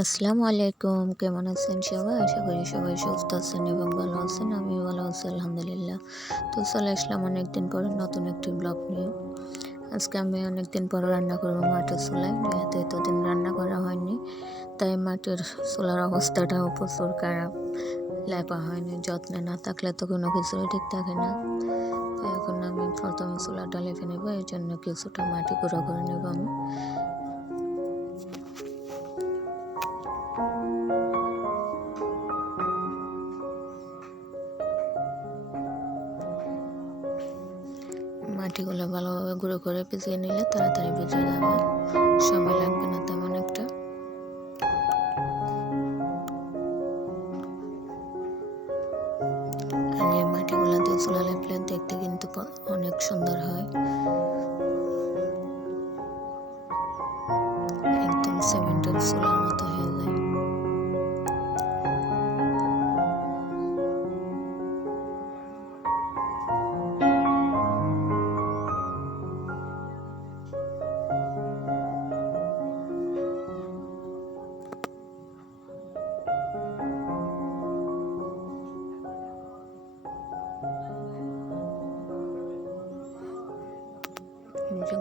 আসসালামু আলাইকুম। কেমন আছেন সবাই? আশা করি সবাই সুস্থ আছেন এবং ভালো আছেন। আমিও ভালো আছি আলহামদুলিল্লাহ। তো চলে আসলাম অনেকদিন পরে নতুন একটি ব্লগ নিয়ে। আজকে আমি অনেকদিন পর রান্না করব মাটির চুলায়। যেহেতু এতদিন রান্না করা হয়নি, তাই মাটির চুলার অবস্থাটাও প্রচুর খারাপ। লেপা হয়নি, যত্নে না থাকলে তো কোনো কিছুই ঠিক থাকে না। তো এখন আমি প্রথমে চুলাটা লেপে নেব, এর জন্য কিছুটা মাটি গুঁড়ো করে নেব আমি। মাটিগুলো ভালোভাবে গুঁড়ো করে ভিজিয়ে নিলে তাড়াতাড়ি ভিজে যাবে, সময় লাগবে না তেমন একটা। আর এই মাটিগুলো দিয়ে চুলা লেপলে দেখতে কিন্তু অনেক সুন্দর হয়, একদম সিমেন্টের চুলার মতো হয়ে যায়।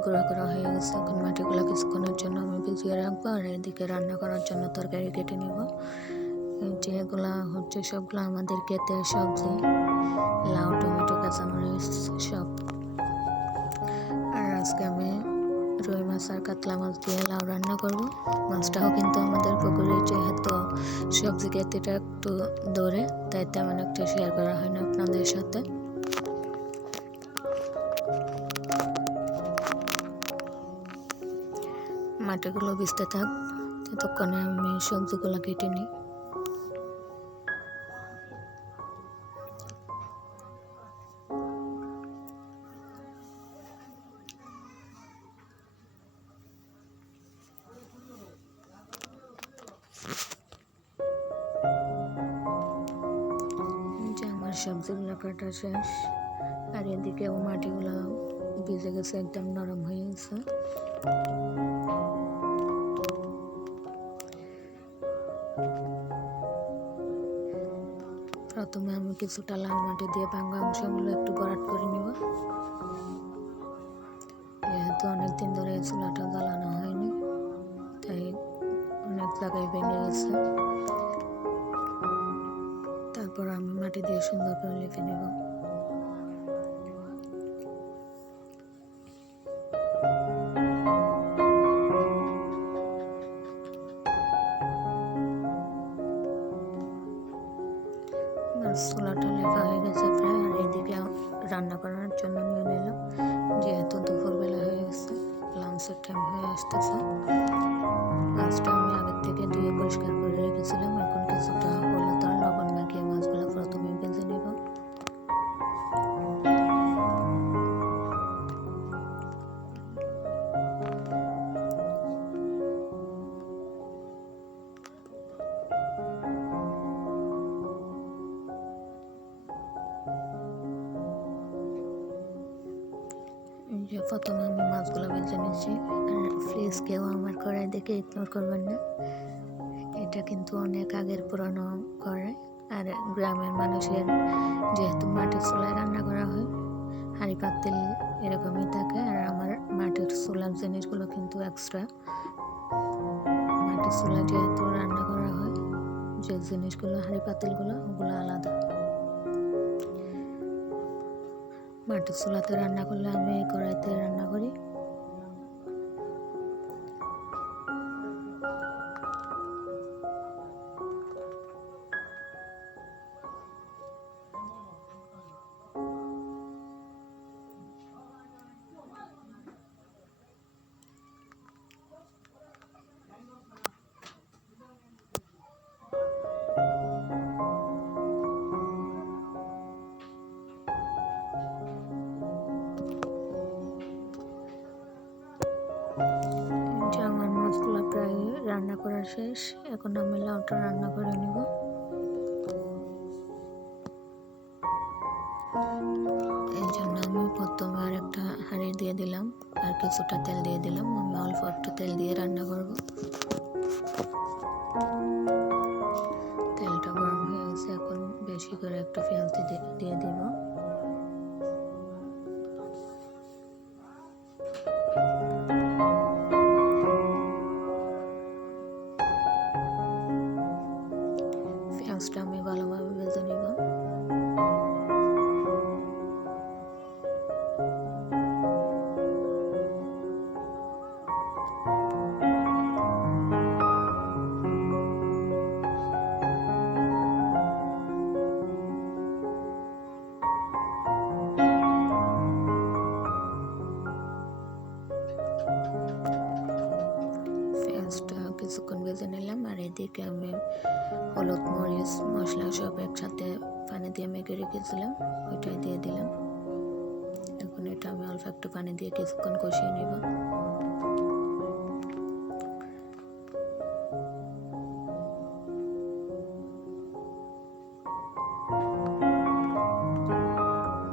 গুঁড়া করা হয়ে গেছে, এখন মাটিগুলো কিছুক্ষণের জন্য আমি ভিজিয়ে রাখবো। আর এদিকে রান্না করার জন্য তরকারি কেটে নেব। যেগুলো হচ্ছে সবগুলো আমাদের ক্ষেতের সবজি, লাউ, টমেটো, কাঁচামরিচ সব। আর আজকে আমি রুই মাছ আর কাতলা মাছ দিয়ে লাউ রান্না করব। মাছটাও কিন্তু আমাদের পুকুরে, যেহেতু সবজি ক্ষেতটা একটু দূরে, তাই তেমন একটা শেয়ার করা হয় না আপনাদের সাথে। মাটিগুলো ভিজতে থাক, ততক্ষণে আমি সবজিগুলো কেটে নিই। আমার সবজিগুলো কাটা শেষ, আর এদিকেও মাটিগুলো ভিজে গেছে, একদম নরম হয়ে গেছে। প্রথমে আমি কিছুটা লাল মাটি দিয়ে ভাঙা অংশগুলো একটু ভরাট করে নিব। যেহেতু অনেকদিন ধরে চুলাটা জ্বালানো হয়নি, তাই অনেক জায়গায় ভেঙে গেছে। তারপর আমি মাটি দিয়ে সুন্দর করে লেপে নেব। চুলাটা লেপা হয়ে গেছে প্রায়। আর এইদিকে রান্না করার জন্য নিয়ে নিলাম, যেহেতু দুপুরবেলা হয়ে গেছে, লাঞ্চের টাইম হয়ে আসতেছে। মাছটা আমি আগের থেকে ধুয়ে পরিষ্কার করে রেখেছিলাম। এখন কিছুটা হলুদ আর লবণ মাখিয়ে মাছগুলো প্রথমে ভেজে নেব। প্রথমে আমি মাছগুলো ভেজে নিচ্ছি। আর প্লিজ কেউ আমার কড়াই দেখে ইগনোর করবেন না, এটা কিন্তু অনেক আগের পুরানো কড়াই। আর গ্রামের মানুষের যেহেতু মাটির চুলায় রান্না করা হয়, হাঁড়ি পাতিল এরকমই থাকে। আর আমার মাটির চুলার জিনিসগুলো কিন্তু এক্সট্রা। মাটির চুলা যেহেতু রান্না করা হয়, যে জিনিসগুলো হাঁড়ি পাতিলগুলো ওগুলো আলাদা। মাটির চুলাতে রান্না করলে আমি এই কড়াইতে রান্না করি। আমার মাছগুলো প্রায় রান্না করা শেষ, এখন আমি লাউটা রান্না করে নিব। এই জন্য আমি প্রথমে আর একটা হাঁড়ি দিয়ে দিলাম, আর কিছুটা তেল দিয়ে দিলাম। আমি অল্প একটু তেল দিয়ে রান্না করব। তেলটা গরম হয়ে গেছে, এখন বেশি করে একটু পেঁয়াজ দিয়ে দিব। পেঁয়াজটা আমি ভালোভাবে ভেজে নিব। পেঁয়াজটা কিছুক্ষণ ভেজে নিলাম, আর এদিকে আমি হলুদ মরিচ মশলা সব একসাথে পানি দিয়ে মেখে রেখেছিলাম, ওইটাই দিয়ে দিলাম। এখন এটা আমি অল্প একটু পানি দিয়ে কিছুক্ষণ কষিয়ে নিব।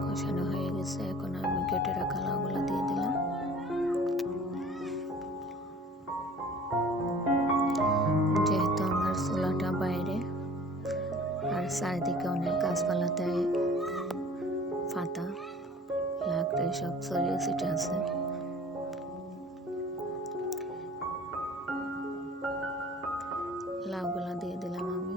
কষানো হয়ে গেছে, এখন আমি কেটে রাখা লাউগুলো দিয়ে দিলাম। যেহেতু আমার চুলাটা বাইরে আর চারিদিকে অনেক গাছপালাতে পাতা লাকড়ি সব ছড়িয়ে ছিটে আছে, লাউগুলা দিয়ে দিলাম আমি।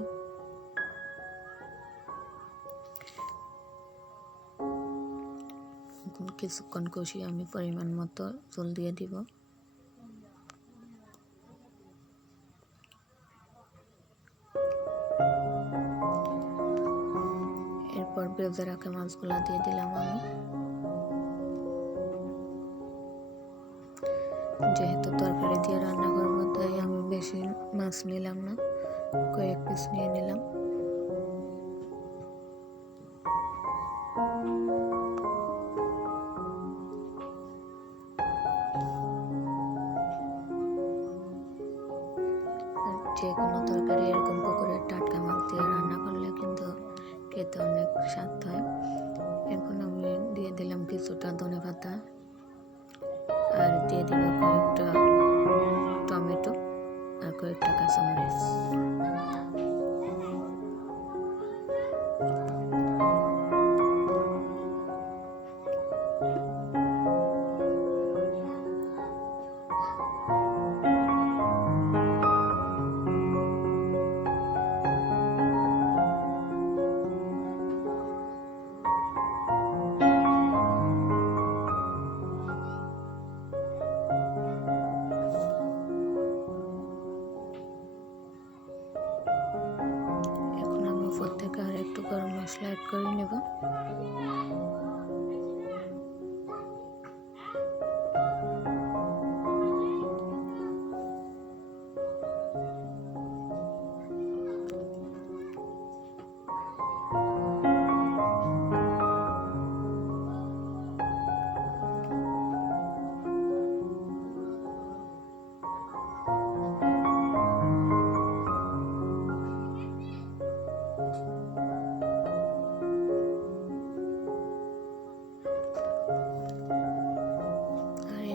কিছুক্ষণ কষিয়ে আমি পরিমাণ মতো জল দিয়ে দিব। এরপর ভেজে রাখা মাছগুলা দিয়ে দিলাম আমি। যেহেতু তরকারি দিয়ে রান্না করবো তাই আমি বেশি মাছ নিলাম না, কয়েক পিস নিয়ে নিলাম। যে কোনো তরকারি এরকম পুকুরের টাটকা মাছ দিয়ে রান্না করলে কিন্তু খেতে অনেক স্বাদ হয়। এখন আমি দিয়ে দিলাম কিছুটা ধনেপাতা, আর দিয়ে দিব কয়েকটা টমেটো আর কয়েকটা কাঁচামরিচ। উপর থেকে আর একটু গরম মশলা অ্যাড করে নেব।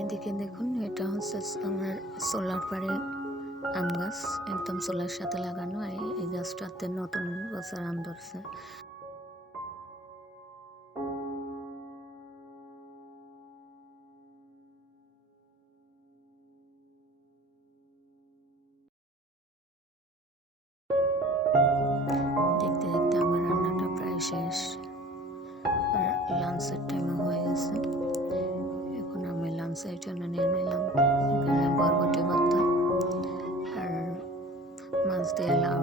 এদিকে দেখুন, এটা হচ্ছে আমার সোলার পাড়ে আম গাছ, একদম সোলার সাথে লাগানো। এই গাছটাতে নতুন বছর আম ধরছে। দেখতে দেখতে আমার রান্নাটা প্রায় শেষ, আর লাঞ্চের টাইমও হয়ে গেছে। এখন আমি লাঞ্চের জন্য নিয়ে নিলাম এখানে বরবটি ভর্তা আর মাছ দিয়ে লাউ